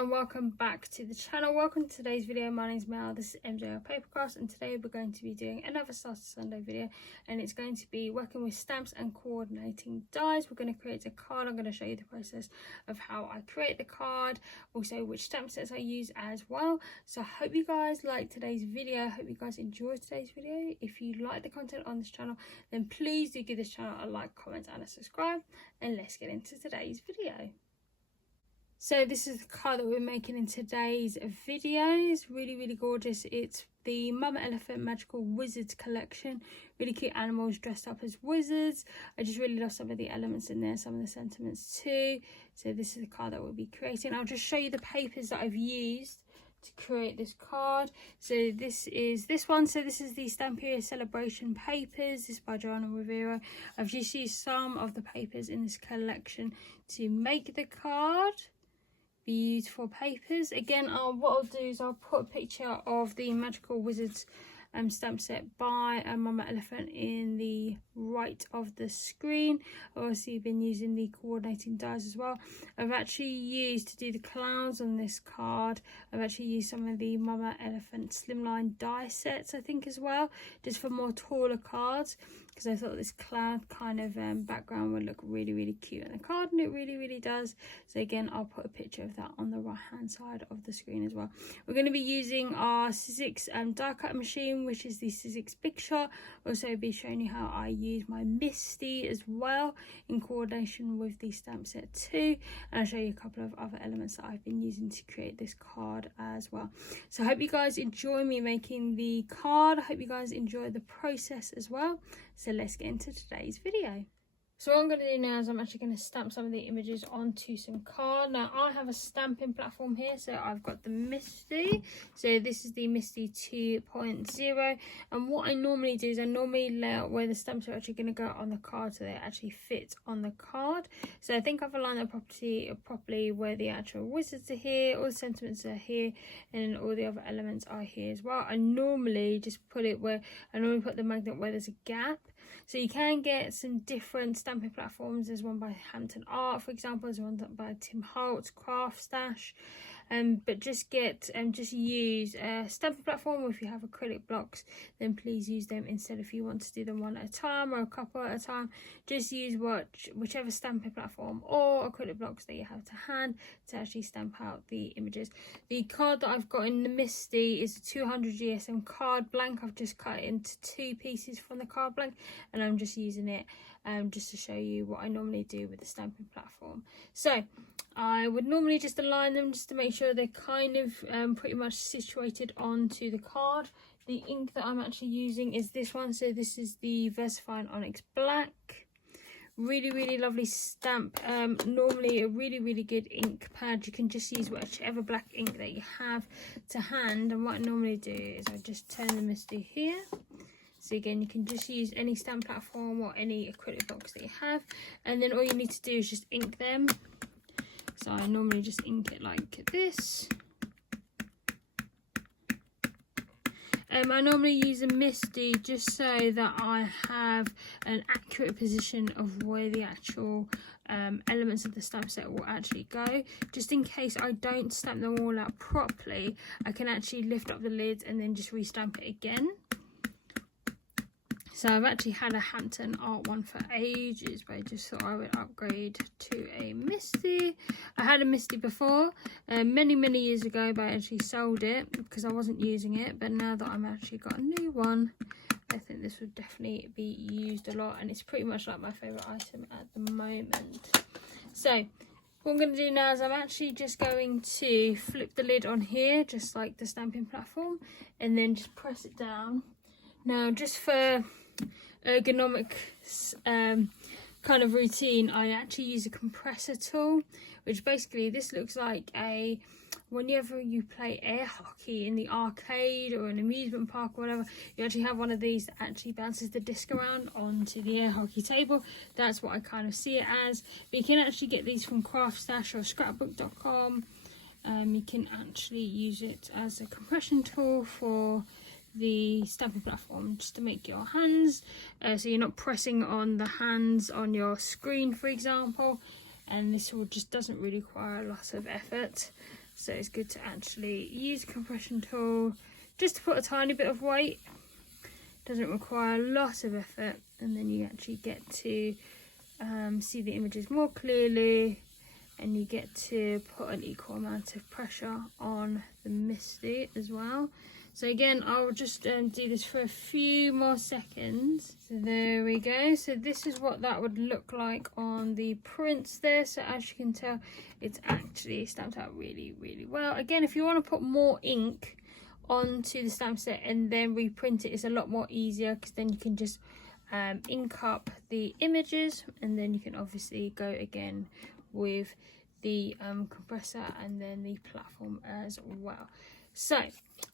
and welcome back to the channel. Welcome to today's video. My name is Mel, this is MJL Papercrafts, and today we're going to be doing another Starter Sunday video, and it's going to be working with stamps and coordinating dies. We're going to create a card. I'm going to show you the process of how I create the card, also which stamp sets I use as well. So I hope you guys like today's video. I hope you guys enjoyed today's video. If you like the content on this channel, then please do give this channel a like, comment and a subscribe, and let's get into today's video. So this is the card that we're making in today's video. It's really gorgeous. It's the Mama Elephant Magical Wizards collection. Really cute animals dressed up as wizards. I just really love some of the elements in there, some of the sentiments too. So this is the card that we'll be creating. I'll just show you the papers that I've used to create this card. So this is this one. So this is the Stamperia Celebration papers. This is by Johanna and Rivero. I've just used some of the papers in this collection to make the card. Beautiful papers. Again, what I'll do is I'll put a picture of the Magical Wizards stamp set by Mama Elephant in the right of the screen. I've also been using the coordinating dies as well. I've actually used, to do the clouds on this card, I've actually used some of the Mama Elephant slimline die sets, I think, as well, just for more taller cards, because I thought this cloud kind of background would look really cute on the card, and it really does. So again, I'll put a picture of that on the right hand side of the screen as well. We're going to be using our Sizzix die cut machine, which is the Sizzix Big Shot. I'll also be showing you how I use my MISTI as well in coordination with the stamp set too, and I'll show you a couple of other elements that I've been using to create this card as well. So I hope you guys enjoy me making the card. I hope you guys enjoy the process as well. So let's get into today's video. So what I'm going to do now is I'm actually going to stamp some of the images onto some card. Now I have a stamping platform here, so I've got the MISTI. So this is the MISTI 2.0, and what I normally do is I normally lay out where the stamps are actually going to go on the card so they actually fit on the card. So I think I've aligned that properly where the actual wizards are here, all the sentiments are here, and all the other elements are here as well. I normally just put it where I normally put the magnet where there's a gap. So you can get some different stamping platforms. There's one by Hampton Art, for example. There's one by Holtz, Craft Stash. But just use a stamping platform, or if you have acrylic blocks, then please use them instead. If you want to do them one at a time or a couple at a time, just use whichever stamping platform or acrylic blocks that you have to hand to actually stamp out the images. The card that I've got in the MISTI is a 200 GSM card blank. I've just cut it into 2 pieces from the card blank, and I'm just using it just to show you what I normally do with the stamping platform. So I would normally just align them just to make sure they're kind of pretty much situated onto the card. The ink that I'm actually using is this one. So this is the Versafine Onyx Black. Really lovely stamp. Normally a really good ink pad. You can just use whichever black ink that you have to hand, and what I normally do is I just turn the MISTI here. So again, you can just use any stamp platform or any acrylic box that you have, and then all you need to do is just ink them. So I normally just ink it like this. I normally use a MISTI just so that I have an accurate position of where the actual elements of the stamp set will actually go. Just in case I don't stamp them all out properly, I can actually lift up the lid and then just restamp it again. So I've actually had a Hampton Art one for ages, but I just thought I would upgrade to a MISTI. I had a MISTI before, many years ago, but I actually sold it because I wasn't using it. But now that I'm actually got a new one, I think this would definitely be used a lot, and it's pretty much like my favourite item at the moment. So what I'm going to do now is I'm actually just going to flip the lid on here, just like the stamping platform, and then just press it down. Now, just for ergonomic kind of routine, I actually use a compressor tool, which basically this looks like whenever you play air hockey in the arcade or an amusement park or whatever, you actually have one of these that actually bounces the disc around onto the air hockey table. That's what I kind of see it as. But you can actually get these from Craft Stash or scrapbook.com. You can actually use it as a compression tool for the stamping platform, just to make your hands so you're not pressing on the hands on your screen, for example, and this just doesn't really require a lot of effort. So it's good to actually use a compression tool just to put a tiny bit of weight. Doesn't require a lot of effort, and then you actually get to see the images more clearly, and you get to put an equal amount of pressure on the MISTI as well. So again, I'll just do this for a few more seconds. So there we go. So this is what that would look like on the prints there. So as you can tell, it's actually stamped out really, really well. Again, if you want to put more ink onto the stamp set and then reprint it, it's a lot more easier, because then you can just ink up the images, and then you can obviously go again with the compressor and then the platform as well. So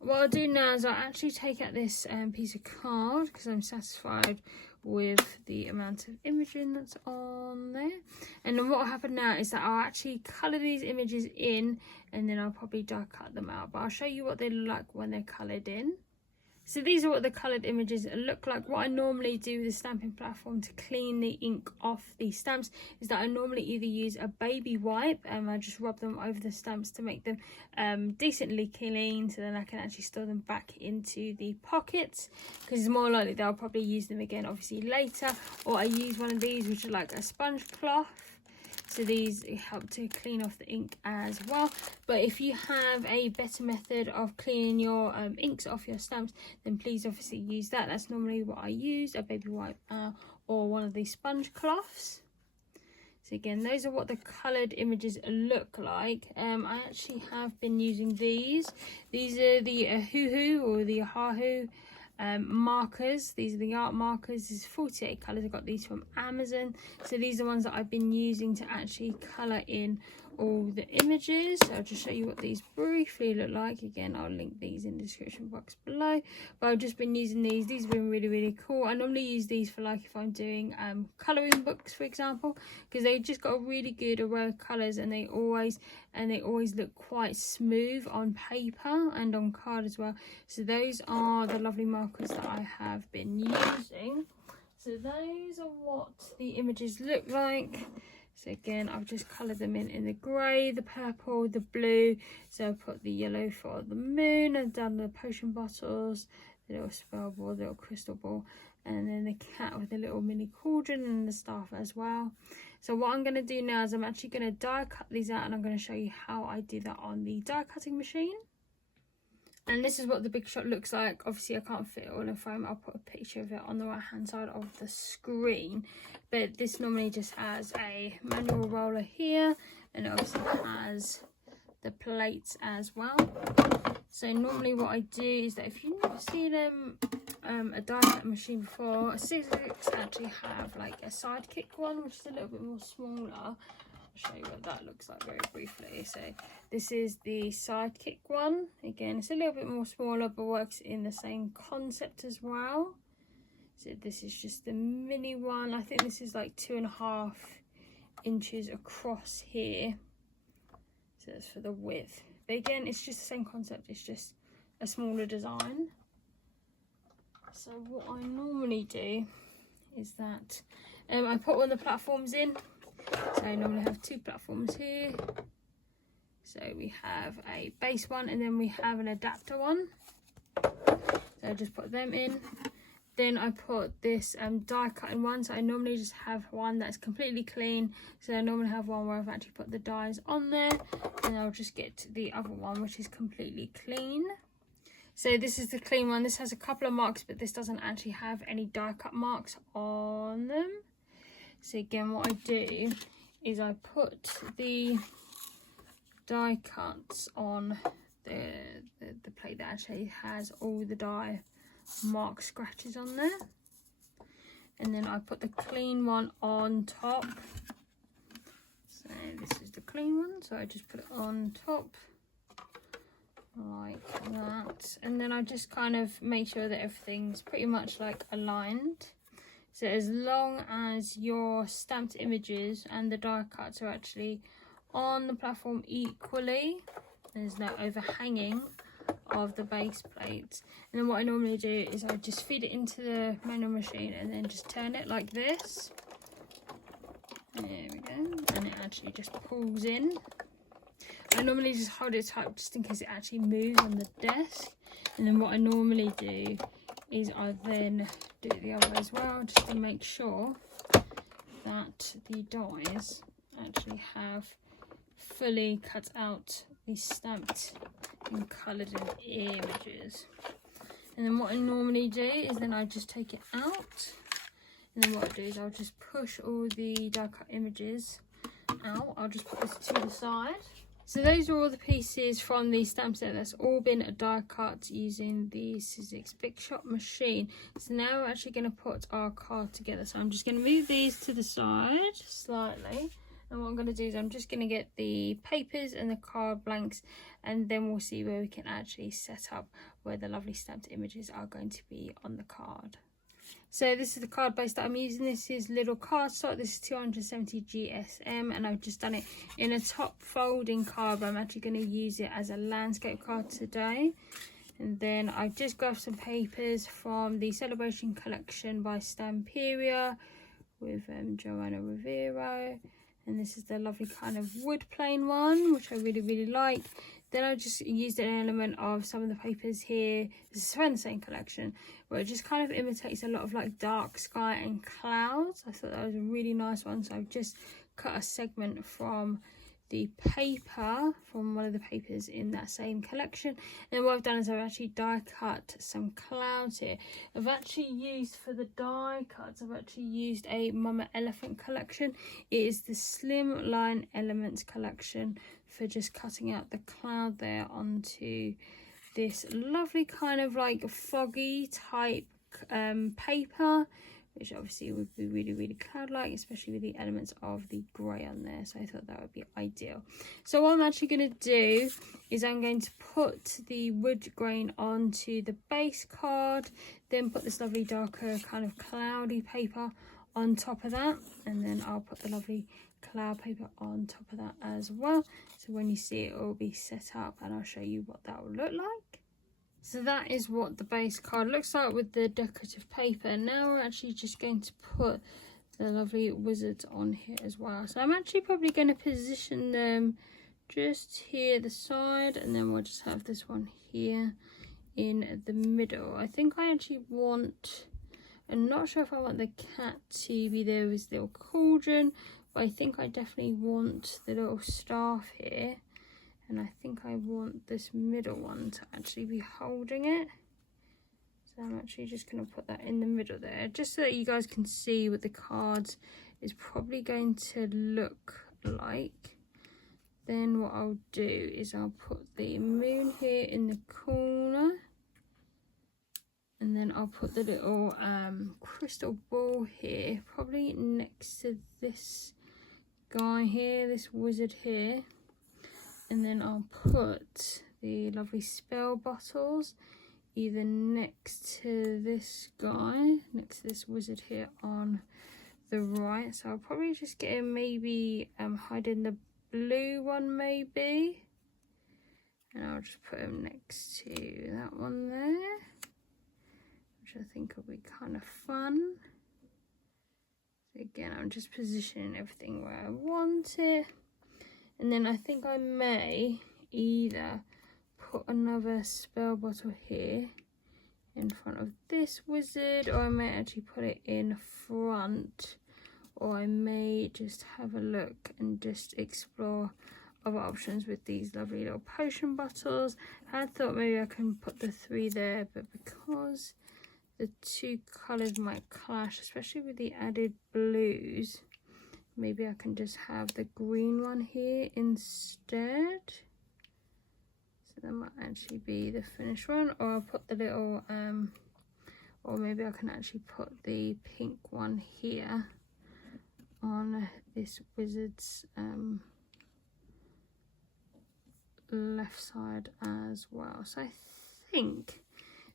what I'll do now is I'll actually take out this piece of card, because I'm satisfied with the amount of imaging that's on there. And then what will happen now is that I'll actually colour these images in, and then I'll probably die cut them out, but I'll show you what they look like when they're coloured in. So these are what the coloured images look like. What I normally do with the stamping platform to clean the ink off the stamps is that I normally either use a baby wipe, and I just rub them over the stamps to make them decently clean, so then I can actually store them back into the pockets, because it's more likely that I'll probably use them again obviously later. Or I use one of these, which are like a sponge cloth. So these help to clean off the ink as well. But if you have a better method of cleaning your inks off your stamps, then please obviously use that. That's normally what I use, a baby wipe or one of these sponge cloths. So again, those are what the coloured images look like. I actually have been using these. These are the Hoo or the Hahu markers. These are the art markers. This is 48 colours. I got these from Amazon. So these are ones that I've been using to actually colour in all the images. So I'll just show you what these briefly look like. Again, I'll link these in the description box below, but I've just been using these. These have been really, really cool. I normally use these for, like, if I'm doing colouring books, for example, because they've just got a really good array of colours, and they always look quite smooth on paper and on card as well. So those are the lovely markers that I have been using. So those are what the images look like. So again, I've just coloured them in the grey, the purple, the blue. So I've put the yellow for the moon, and done the potion bottles, the little spell ball, the little crystal ball, and then the cat with the little mini cauldron and the staff as well. So what I'm going to do now is I'm actually going to die cut these out, and I'm going to show you how I do that on the die cutting machine. And this is what the big shot looks like. Obviously I can't fit it all in a frame. I'll put a picture of it on the right hand side of the screen. But this normally just has a manual roller here, and it obviously has the plates as well. So normally what I do is that if you've never seen a die cut machine before, Sizzix actually have like a sidekick one, which is a little bit more smaller. I'll show you what that looks like very briefly. So this is the sidekick one. Again, it's a little bit more smaller, but works in the same concept as well. So this is just the mini one. I think this is like 2.5 inches across here. So that's for the width. But again, it's just the same concept. It's just a smaller design. So what I normally do is that I put one of the platforms in. So I normally have 2 platforms here. So we have a base one, and then we have an adapter one. So I just put them in. Then I put this die cutting one. So I normally just have one that's completely clean. So I normally have one where I've actually put the dies on there, and I'll just get the other one which is completely clean. So this is the clean one. This has a couple of marks, but this doesn't actually have any die cut marks on them. So again, what I do is I put the die cuts on the plate that actually has all the die mark scratches on there, and then I put the clean one on top. So this is the clean one, so I just put it on top like that, and then I just kind of make sure that everything's pretty much like aligned. So as long as your stamped images and the die cuts are actually on the platform equally, there's no overhanging of the base plates. And then what I normally do is I just feed it into the manual machine and then just turn it like this. There we go. And it actually just pulls in. I normally just hold it tight just in case it actually moves on the desk. And then what I normally do is I then do it the other way as well, just to make sure that the dies actually have fully cut out the stamped and coloured in images. And then what I normally do is then I just take it out, and then what I do is I'll just push all the die cut images out. I'll just put this to the side. So those are all the pieces from the stamp set that's all been die cut using the Sizzix Big Shot machine. So now we're actually going to put our card together. So I'm just going to move these to the side slightly. And what I'm going to do is I'm just going to get the papers and the card blanks, and then we'll see where we can actually set up where the lovely stamped images are going to be on the card. So this is the card base that I'm using. This is little cardstock. This is 270 GSM, and I've just done it in a top folding card, but I'm actually going to use it as a landscape card today. And then I've just grabbed some papers from the Celebration collection by Stamperia with Johanna, Rivero. And this is the lovely kind of wood plain one, which I really like. Then I just used an element of some of the papers here. This is from the same collection, where it just kind of imitates a lot of like dark sky and clouds. I thought that was a really nice one. So I've just cut a segment from the paper, from one of the papers in that same collection. And what I've done is I've actually die cut some clouds here. I've actually used, for the die cuts, I've actually used a Mama Elephant collection. It is the Slim Line Elements collection, for just cutting out the cloud there onto this lovely kind of like foggy type paper, which obviously would be really cloud-like, especially with the elements of the grey on there. So I thought that would be ideal. So what I'm actually going to do is I'm going to put the wood grain onto the base card, then put this lovely darker kind of cloudy paper on top of that, and then I'll put the lovely cloud paper on top of that as well. So when you see it, it will be set up, and I'll show you what that will look like. So that is what the base card looks like with the decorative paper. Now we're actually just going to put the lovely wizards on here as well. So I'm actually probably going to position them just here at the side, and then we'll just have this one here in the middle. I think I actually want, I'm not sure if I want the cat to be there with his little cauldron, but I think I definitely want the little staff here. And I think I want this middle one to actually be holding it. So I'm actually just going to put that in the middle there, just so that you guys can see what the cards is probably going to look like. Then what I'll do is I'll put the moon here in the corner. And then I'll put the little crystal ball here, probably next to this guy here, this wizard here. And then I'll put the lovely spell bottles either next to this guy, next to this wizard here on the right. So I'll probably just get him, maybe hide in the blue one maybe. And I'll just put him next to that one there, which I think will be kind of fun. So again, I'm just positioning everything where I want it. And then I think I may either put another spell bottle here in front of this wizard, or I may actually put it in front, or I may just have a look and just explore other options with these lovely little potion bottles. I had thought maybe I can put the 3 there, but because the 2 colours might clash, especially with the added blues, maybe I can just have the green one here instead. So that might actually be the finished one, or I'll put the little, or maybe I can actually put the pink one here on this wizard's left side as well. So I think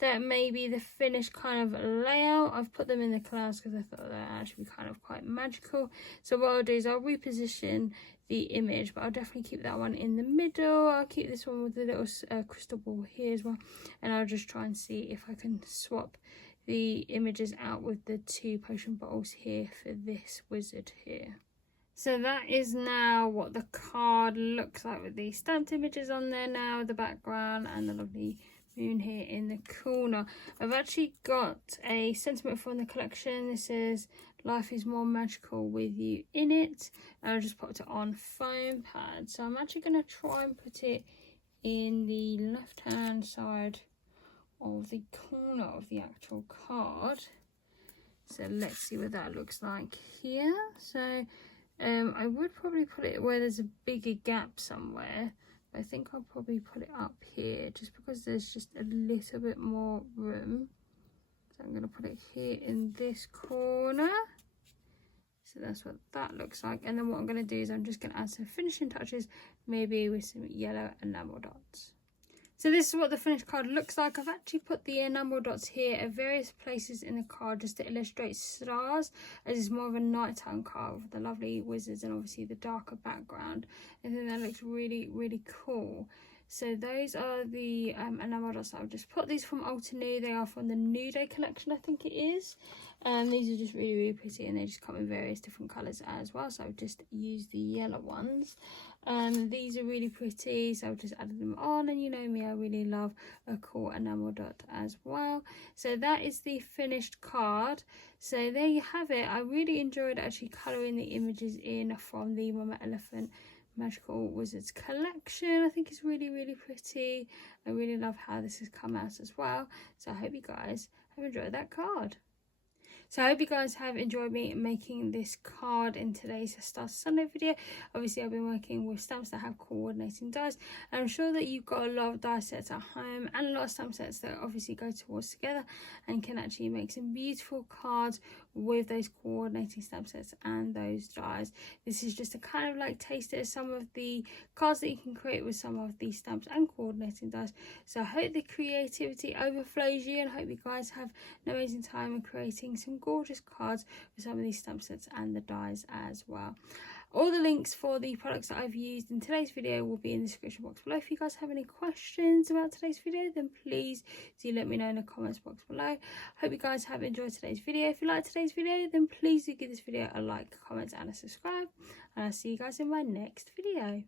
that may be the finished kind of layout. I've put them in the clouds because I thought that would actually be kind of quite magical. So what I'll do is I'll reposition the image, but I'll definitely keep that one in the middle. I'll keep this one with the little crystal ball here as well, and I'll just try and see if I can swap the images out with the 2 potion bottles here for this wizard here. So that is now what the card looks like with the stamped images on there now, the background and the lovely moon here in the corner. I've actually got a sentiment from the collection. This is "Life is more magical with you in it," and I just popped it on foam pad. So I'm actually going to try and put it in the left hand side of the corner of the actual card. So let's see what that looks like here. So I would probably put it where there's a bigger gap somewhere. I think I'll probably put it up here just because there's just a little bit more room. So I'm going to put it here in this corner. So that's what that looks like. And then what I'm going to do is I'm just going to add some finishing touches, maybe with some yellow enamel dots. So this is what the finished card looks like. I've actually put the enamel dots here at various places in the card just to illustrate stars, as it's more of a nighttime card with the lovely wizards and obviously the darker background. I think that looks really, really cool. So those are the enamel dots that I've just put. These from Altenew. They are from the New Day collection, I think it is. These are just really, really pretty, and they just come in various different colours as well. So I've just used the yellow ones. These are really pretty, so I've just added them on, and you know me, I really love a cool enamel dot as well. So that is the finished card. So there you have it. I really enjoyed actually colouring the images in from the Mama Elephant Magical Wizards collection. I think it's really, really pretty. I really love how this has come out as well. So I hope you guys have enjoyed that card. So I hope you guys have enjoyed me making this card in today's Star Sunday video. Obviously, I've been working with stamps that have coordinating dies. I'm sure that you've got a lot of die sets at home and a lot of stamp sets that obviously go towards together and can actually make some beautiful cards with those coordinating stamp sets and those dies. This is just a kind of like taster of some of the cards that you can create with some of these stamps and coordinating dies. So I hope the creativity overflows you, and I hope you guys have an amazing time in creating some gorgeous cards with some of these stamp sets and the dies as well. All the links for the products that I've used in today's video will be in the description box below. If you guys have any questions about today's video, then please do let me know in the comments box below. Hope you guys have enjoyed today's video. If you like today's video, then please do give this video a like, comment and a subscribe, and I'll see you guys in my next video.